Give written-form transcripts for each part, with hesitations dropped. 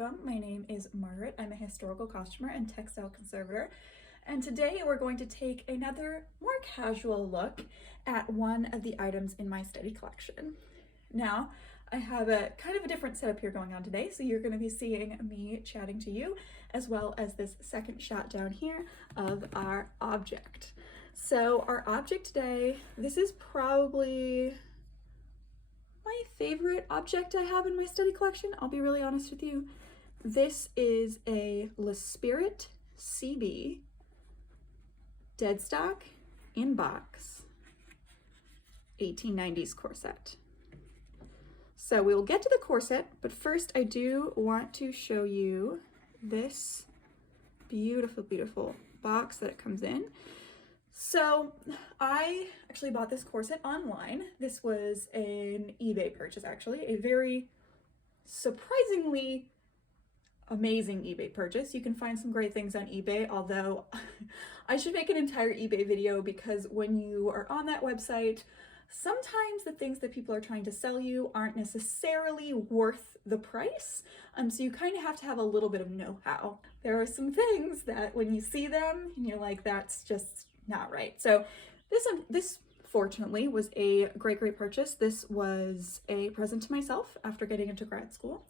welcome. My name is Margaret. I'm a historical costumer and textile conservator, and today we're going to take another more casual look at one of the items in my study collection. Now, I have a kind of a different setup here going on today, so you're going to be seeing me chatting to you, as well as this second shot down here of our object. So our object today, this is probably my favorite object I have in my study collection. I'll be really honest with you. This is a Spirite CB Deadstock in box 1890s corset. So we'll get to the corset, but first I do want to show you this beautiful, beautiful box that it comes in. So I actually bought this corset online. This was an eBay purchase, actually, a very surprisingly amazing eBay purchase. You can find some great things on eBay, although I should make an entire eBay video because when you are on that website, sometimes the things that people are trying to sell you aren't necessarily worth the price. So you kind of have to have a little bit of know-how. There are some things that when you see them, and you're like, that's just not right. So this fortunately was a great purchase. This was a present to myself after getting into grad school.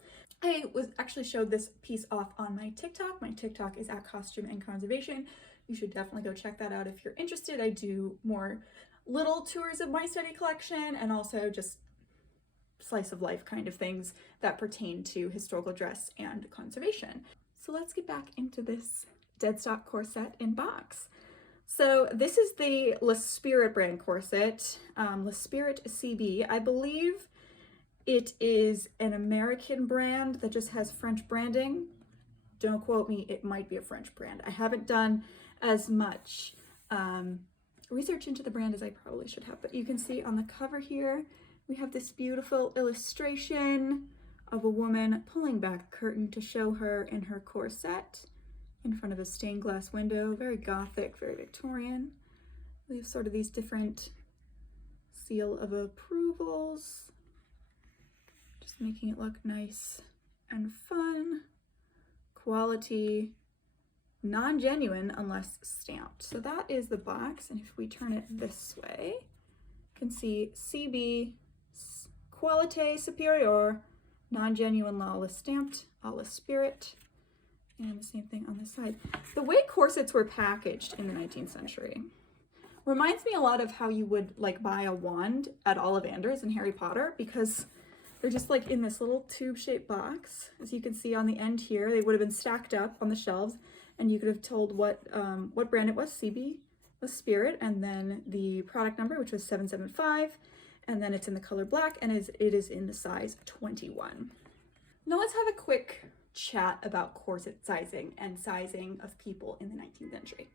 I actually showed this piece off on my TikTok. My TikTok is at Costume and Conservation. You should definitely go check that out if you're interested. I do more little tours of my study collection and also just slice of life kind of things that pertain to historical dress and conservation. So let's get back into this Deadstock corset in box. So this is the Spirite brand corset, Spirite CB. I believe it is an American brand that just has French branding. Don't quote me, it might be a French brand. I haven't done as much research into the brand as I probably should have, but you can see on the cover here, we have this beautiful illustration of a woman pulling back a curtain to show her in her corset in front of a stained glass window, very gothic, very Victorian. We have sort of these different seal of approvals, just making it look nice and fun. Quality, non-genuine unless stamped. So that is the box, and if we turn it this way, you can see CB, Qualité Supérieure, non-genuine lawless stamped, à la Spirite. And the same thing on this side. The way corsets were packaged in the 19th century reminds me a lot of how you would like buy a wand at Ollivanders in Harry Potter, because they're just like in this little tube-shaped box. As you can see on the end here, they would have been stacked up on the shelves, and you could have told what brand it was, CB, was Spirite, and then the product number, which was 775, and then it's in the color black, and it is in the size 21. Now let's have a quick chat about corset sizing and sizing of people in the 19th century.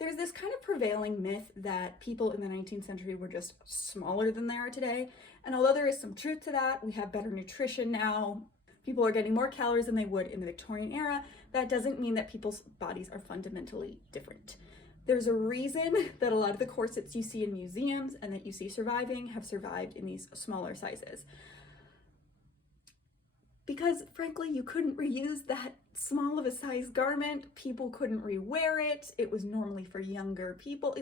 There's this kind of prevailing myth that people in the 19th century were just smaller than they are today. And although there is some truth to that, we have better nutrition now, people are getting more calories than they would in the Victorian era, that doesn't mean that people's bodies are fundamentally different. There's a reason that a lot of the corsets you see in museums and that you see surviving have survived in these smaller sizes. Because frankly, you couldn't reuse that small of a size garment. People couldn't rewear it. It was normally for younger people.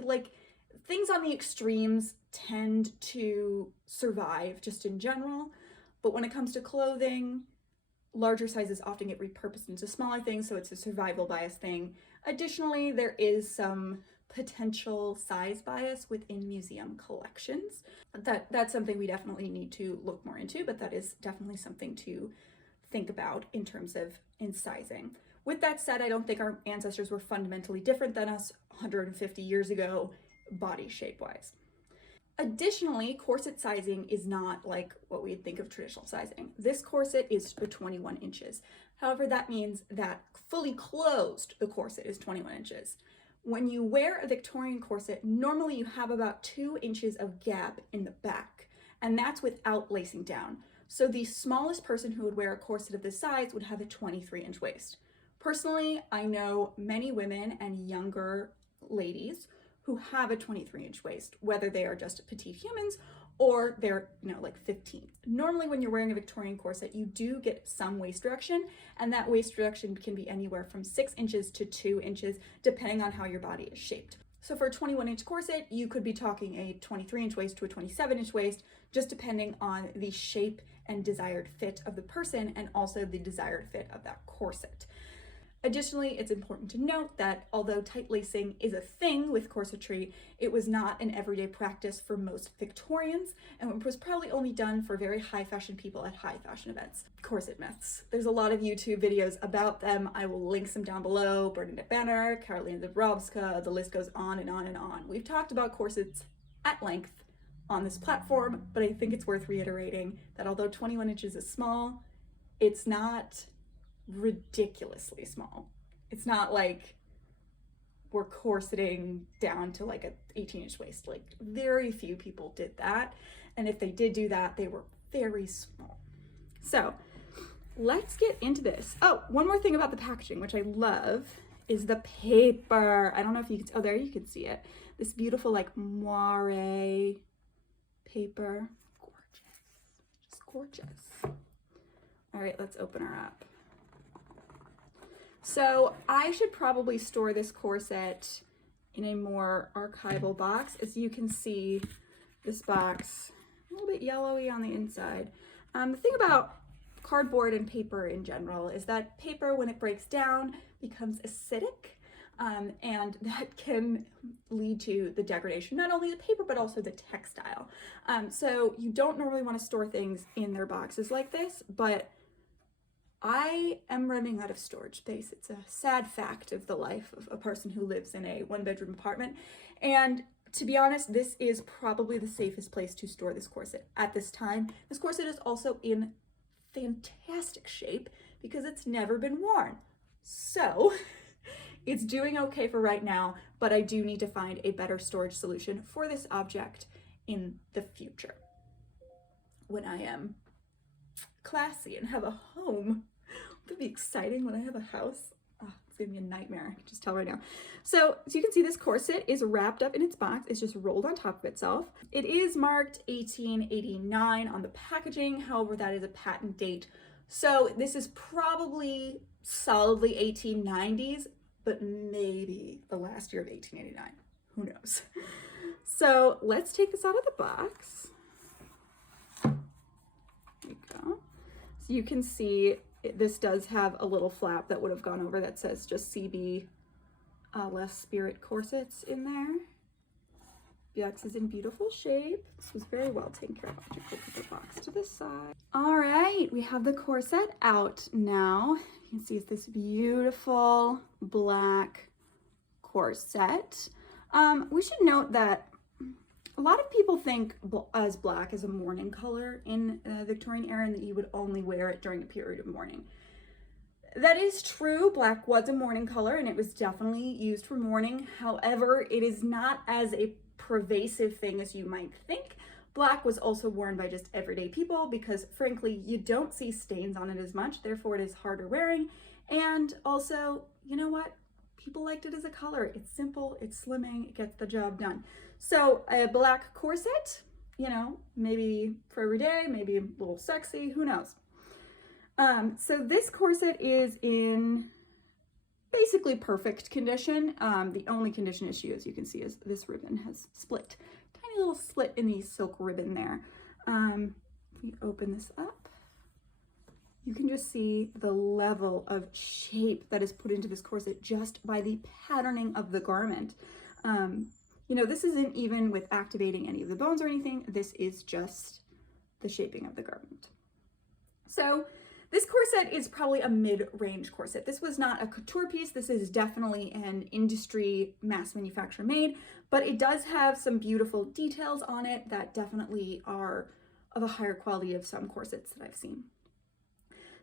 Things on the extremes tend to survive just in general. But when it comes to clothing, larger sizes often get repurposed into smaller things, so it's a survival bias thing. Additionally, there is some potential size bias within museum collections. That's something we definitely need to look more into, but that is definitely something to think about in terms of sizing. With that said, I don't think our ancestors were fundamentally different than us 150 years ago, body shape-wise. Additionally, corset sizing is not like what we'd think of traditional sizing. This corset is 21 inches. However, that means that fully closed, the corset is 21 inches. When you wear a Victorian corset, normally you have about 2 inches of gap in the back, and that's without lacing down. So the smallest person who would wear a corset of this size would have a 23-inch waist. Personally, I know many women and younger ladies who have a 23-inch waist, whether they are just petite humans or they're, like 15. Normally when you're wearing a Victorian corset, you do get some waist reduction, and that waist reduction can be anywhere from 6 inches to 2 inches, depending on how your body is shaped. So for a 21-inch corset, you could be talking a 23-inch waist to a 27-inch waist, just depending on the shape and desired fit of the person, and also the desired fit of that corset. Additionally, it's important to note that although tight lacing is a thing with corsetry, it was not an everyday practice for most Victorians, and it was probably only done for very high fashion people at high fashion events. Corset myths. There's a lot of YouTube videos about them. I will link some down below. Bernadette Banner, Karolina Dabrowska, the list goes on and on and on. We've talked about corsets at length on this platform, but I think it's worth reiterating that although 21 inches is small, it's not ridiculously small. It's not like we're corseting down to like an 18-inch waist. Like, very few people did that, and if they did do that, they were very small. So let's get into this. Oh, one more thing about the packaging, which I love, is the paper. I don't know if you can, oh, there you can see it. This beautiful like moire paper. Gorgeous, just gorgeous. All right, let's open her up. So I should probably store this corset in a more archival box. As you can see, this box, a little bit yellowy on the inside. The thing about cardboard and paper in general is that paper, when it breaks down, becomes acidic, and that can lead to the degradation, not only the paper, but also the textile. So you don't normally want to store things in their boxes like this, but I am running out of storage space. It's a sad fact of the life of a person who lives in a 1-bedroom apartment. And to be honest, this is probably the safest place to store this corset at this time. This corset is also in fantastic shape because it's never been worn. So it's doing okay for right now, but I do need to find a better storage solution for this object in the future when I am classy and have a home. It'll be exciting when I have a house. Oh, it's gonna be a nightmare, I can just tell right now. So as you can see, this corset is wrapped up in its box. It's just rolled on top of itself. It is marked 1889 on the packaging. However, that is a patent date. So this is probably solidly 1890s, but maybe the last year of 1889. Who knows? So let's take this out of the box. There you go. So you can see this does have a little flap that would have gone over that says just CB less Spirite corsets in there. Box is in beautiful shape. This was very well taken care of. I'll just put the box to the side. All right, we have the corset out now. You can see it's this beautiful black corset. We should note that a lot of people think as black as a mourning color in the Victorian era, and that you would only wear it during a period of mourning. That is true. Black was a mourning color, and it was definitely used for mourning. However, it is not as a pervasive thing as you might think. Black was also worn by just everyday people because, frankly, you don't see stains on it as much. Therefore, it is harder wearing. And also, you know what? People liked it as a color. It's simple, it's slimming, it gets the job done. So a black corset, you know, maybe for every day, maybe a little sexy, who knows? So this corset is in basically perfect condition. The only condition issue, as you can see, is this ribbon has split. Tiny little slit in the silk ribbon there. If you open this up, you can just see the level of shape that is put into this corset just by the patterning of the garment. You know, this isn't even with activating any of the bones or anything. This is just the shaping of the garment. So this corset is probably a mid-range corset. This was not a couture piece. This is definitely an industry mass manufacture made, but it does have some beautiful details on it that definitely are of a higher quality of some corsets that I've seen.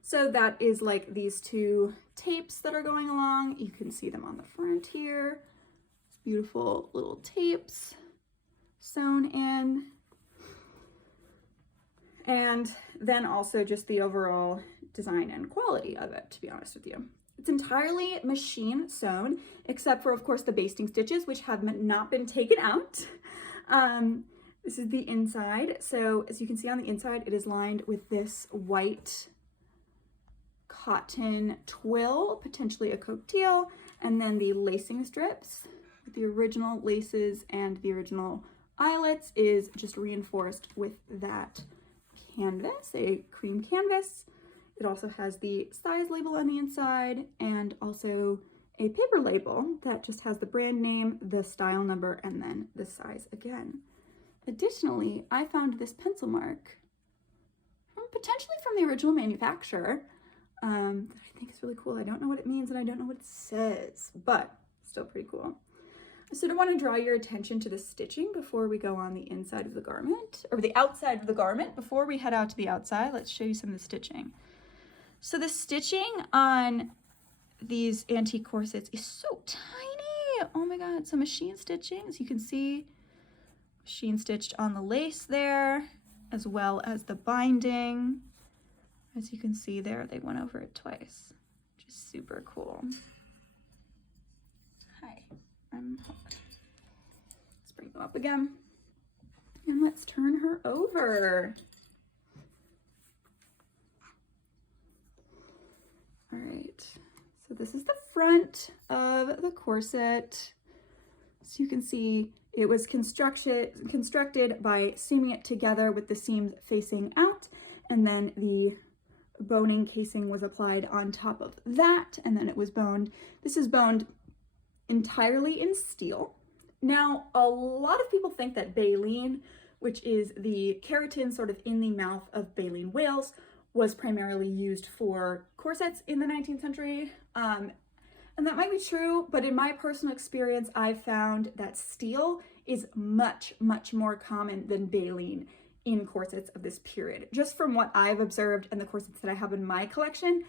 So that is like these two tapes that are going along. You can see them on the front here. Beautiful little tapes sewn in. And then also just the overall design and quality of it, to be honest with you. It's entirely machine sewn, except for, of course, the basting stitches, which have not been taken out. This is the inside. So as you can see on the inside, it is lined with this white cotton twill, potentially a coquille, and then the lacing strips with the original laces and the original eyelets is just reinforced with that canvas, a cream canvas. It also has the size label on the inside and also a paper label that just has the brand name, the style number, and then the size again. Additionally, I found this pencil mark potentially from the original manufacturer that I think is really cool. I don't know what it means and I don't know what it says, but still pretty cool. I sort of want to draw your attention to the stitching before we go on the inside of the garment, or the outside of the garment. Before we head out to the outside, let's show you some of the stitching. So the stitching on these antique corsets is so tiny. Oh my God. So machine stitching, as you can see, machine stitched on the lace there, as well as the binding. As you can see there, they went over it twice, which is super cool. Hi, I'm hooked. Let's bring them up again. And let's turn her over. All right, so this is the front of the corset. So you can see it was constructed by seaming it together with the seams facing out, and then the boning casing was applied on top of that, and then it was boned. This is boned entirely in steel. Now, a lot of people think that baleen, which is the keratin sort of in the mouth of baleen whales, was primarily used for corsets in the 19th century. And that might be true, but in my personal experience, I've found that steel is much, much more common than baleen in corsets of this period. Just from what I've observed and the corsets that I have in my collection,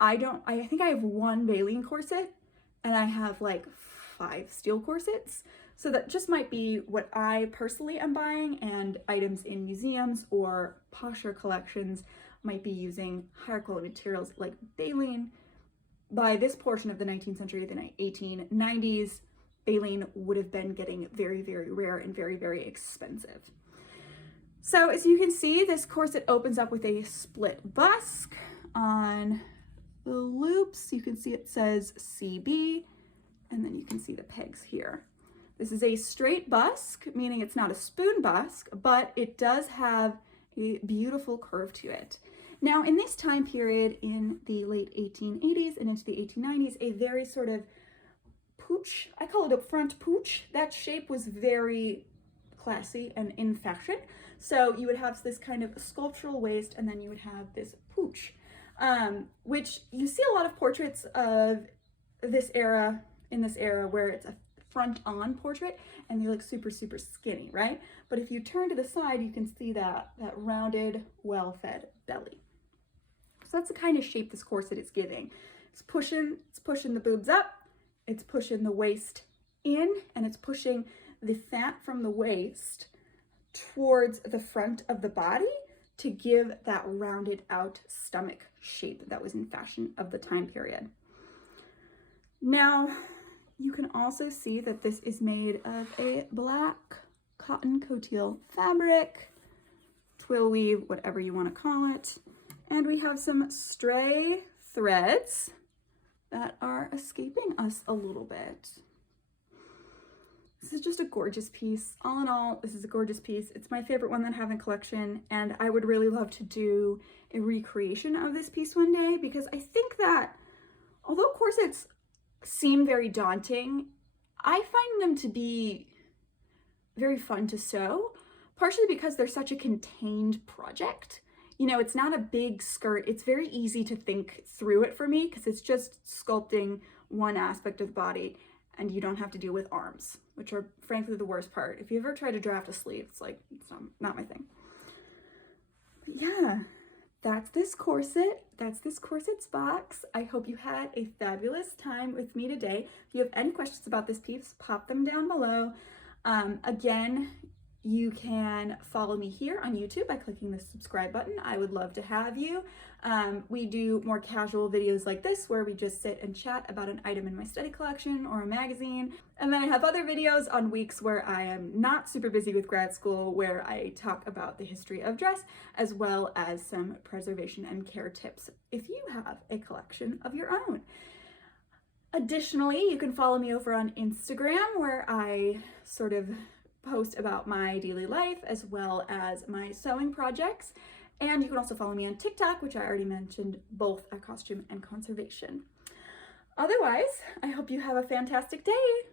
I think I have one baleen corset and I have like 5 steel corsets. So that just might be what I personally am buying, and items in museums or posher collections might be using higher quality materials like baleen. By this portion of the 19th century, the 1890s, baleen would have been getting very, very rare and very, very expensive. So as you can see, this corset opens up with a split busk. On the loops, you can see it says CB, and then you can see the pegs here. This is a straight busk, meaning it's not a spoon busk, but it does have a beautiful curve to it. Now, in this time period, in the late 1880s and into the 1890s, a very sort of pooch, I call it a front pooch, that shape was very classy and in fashion. So you would have this kind of sculptural waist, and then you would have this pooch, which you see a lot of portraits of this era, in this era, where it's a front-on portrait and they look super, super skinny, right? But if you turn to the side, you can see that rounded, well-fed belly. So that's the kind of shape this corset is giving. It's pushing the boobs up, it's pushing the waist in, and it's pushing the fat from the waist towards the front of the body to give that rounded out stomach shape that was in fashion of the time period. Now, you can also see that this is made of a black cotton cotillion fabric, twill weave, whatever you want to call it. And we have some stray threads that are escaping us a little bit. This is just a gorgeous piece. All in all, this is a gorgeous piece. It's my favorite one that I have in collection, and I would really love to do a recreation of this piece one day, because I think that although corsets seem very daunting, I find them to be very fun to sew, partially because they're such a contained project. You know, it's not a big skirt. It's very easy to think through it for me, because it's just sculpting one aspect of the body, and you don't have to deal with arms, which are frankly the worst part. If you ever try to draft a sleeve, it's like, it's not my thing. But yeah, that's this corset. That's this corset's box. I hope you had a fabulous time with me today. If you have any questions about this piece, pop them down below. Again, You can follow me here on YouTube by clicking the subscribe button. I would love to have you. We do more casual videos like this where we just sit and chat about an item in my study collection or a magazine. And then I have other videos on weeks where I am not super busy with grad school, where I talk about the history of dress, as well as some preservation and care tips if you have a collection of your own. Additionally, you can follow me over on Instagram, where I sort of post about my daily life as well as my sewing projects. And you can also follow me on TikTok, which I already mentioned, both at Costume and Conservation. Otherwise, I hope you have a fantastic day.